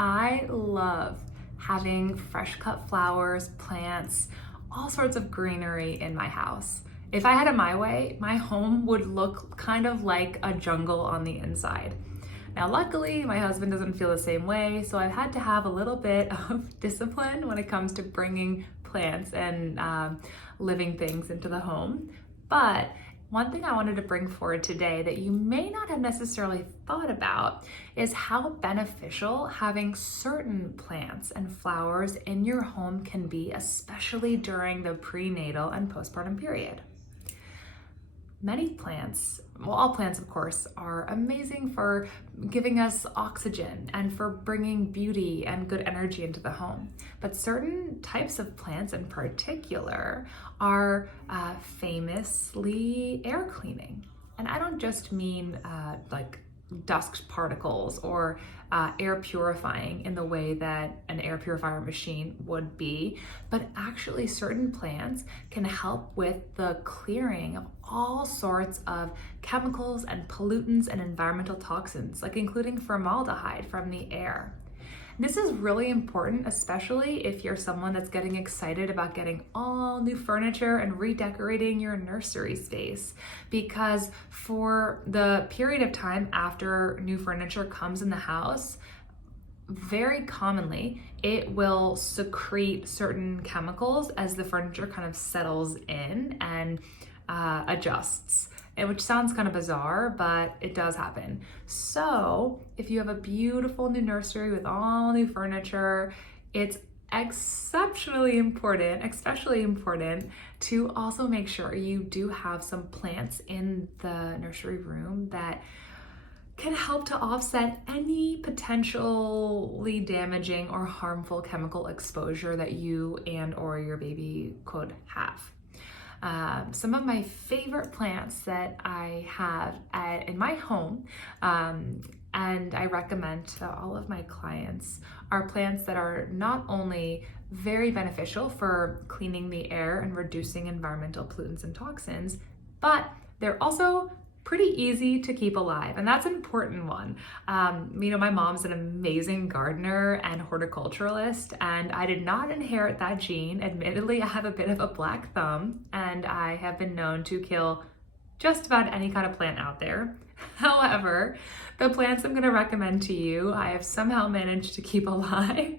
I love having fresh cut flowers, plants, all sorts of greenery in my house. If I had it my way, my home would look kind of like a jungle on the inside. Now, luckily, my husband doesn't feel the same way, so I've had to have a little bit of discipline when it comes to bringing plants and living things into the home. But one thing I wanted to bring forward today that you may not have necessarily thought about is how beneficial having certain plants and flowers in your home can be, especially during the prenatal and postpartum period. Many plants, well, all plants of course, are amazing for giving us oxygen and for bringing beauty and good energy into the home. But certain types of plants in particular are famously air cleaning. And I don't just mean like dust particles or air purifying in the way that an air purifier machine would be, but actually certain plants can help with the clearing of all sorts of chemicals and pollutants and environmental toxins, like including formaldehyde from the air. This is really important, especially if you're someone that's getting excited about getting all new furniture and redecorating your nursery space, because for the period of time after new furniture comes in the house, very commonly it will secrete certain chemicals as the furniture kind of settles in and adjusts. Which sounds kind of bizarre, but it does happen. So if you have a beautiful new nursery with all new furniture, it's exceptionally important, especially important, to also make sure you do have some plants in the nursery room that can help to offset any potentially damaging or harmful chemical exposure that you and or your baby could have. Some of my favorite plants that I have in my home, and I recommend to all of my clients, are plants that are not only very beneficial for cleaning the air and reducing environmental pollutants and toxins, but they're also pretty easy to keep alive, and that's an important one. My mom's an amazing gardener and horticulturalist, and I did not inherit that gene. Admittedly, I have a bit of a black thumb, and I have been known to kill just about any kind of plant out there. However, the plants I'm going to recommend to you, I have somehow managed to keep alive,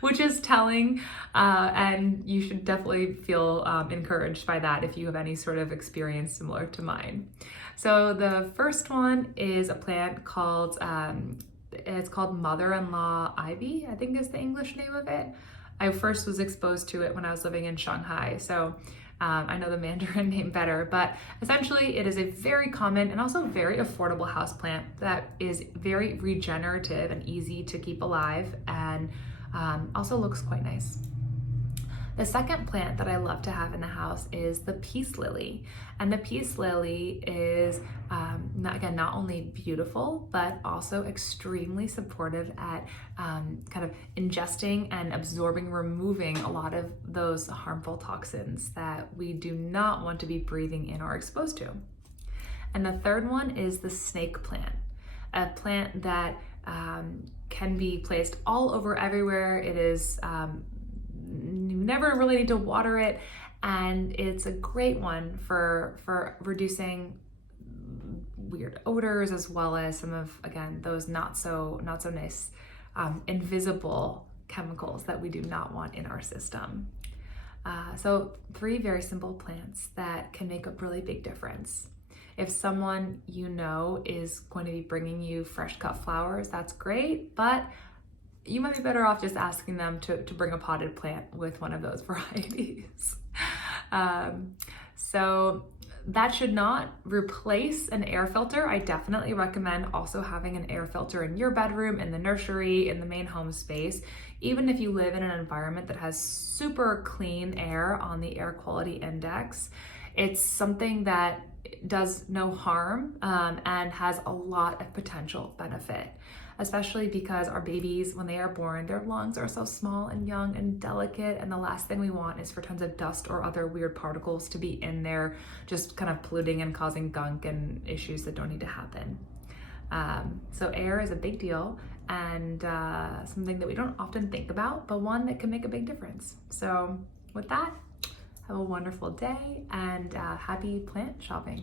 which is telling, and you should definitely feel encouraged by that if you have any sort of experience similar to mine. So the first one is a plant called, it's called mother-in-law ivy, I think is the English name of it. I first was exposed to it when I was living in Shanghai, so I know the Mandarin name better, but essentially it is a very common and also very affordable houseplant that is very regenerative and easy to keep alive, and also looks quite nice. The second plant that I love to have in the house is the peace lily. And the peace lily is, not only beautiful, but also extremely supportive at kind of ingesting and absorbing, removing a lot of those harmful toxins that we do not want to be breathing in or exposed to. And the third one is the snake plant, a plant that can be placed all over everywhere. It is, you never really need to water it, and it's a great one for reducing weird odors, as well as some of, again, those not so nice invisible chemicals that we do not want in our system. So 3 very simple plants that can make a really big difference. If someone you know is going to be bringing you fresh cut flowers, that's great, but you might be better off just asking them to bring a potted plant with one of those varieties. So that should not replace an air filter. I definitely recommend also having an air filter in your bedroom, in the nursery, in the main home space. Even if you live in an environment that has super clean air on the air quality index, it's something that does no harm and has a lot of potential benefit, especially because our babies, when they are born, their lungs are so small and young and delicate, and the last thing we want is for tons of dust or other weird particles to be in there, just kind of polluting and causing gunk and issues that don't need to happen. So air is a big deal, and something that we don't often think about, but one that can make a big difference. So with that, have a wonderful day and happy plant shopping.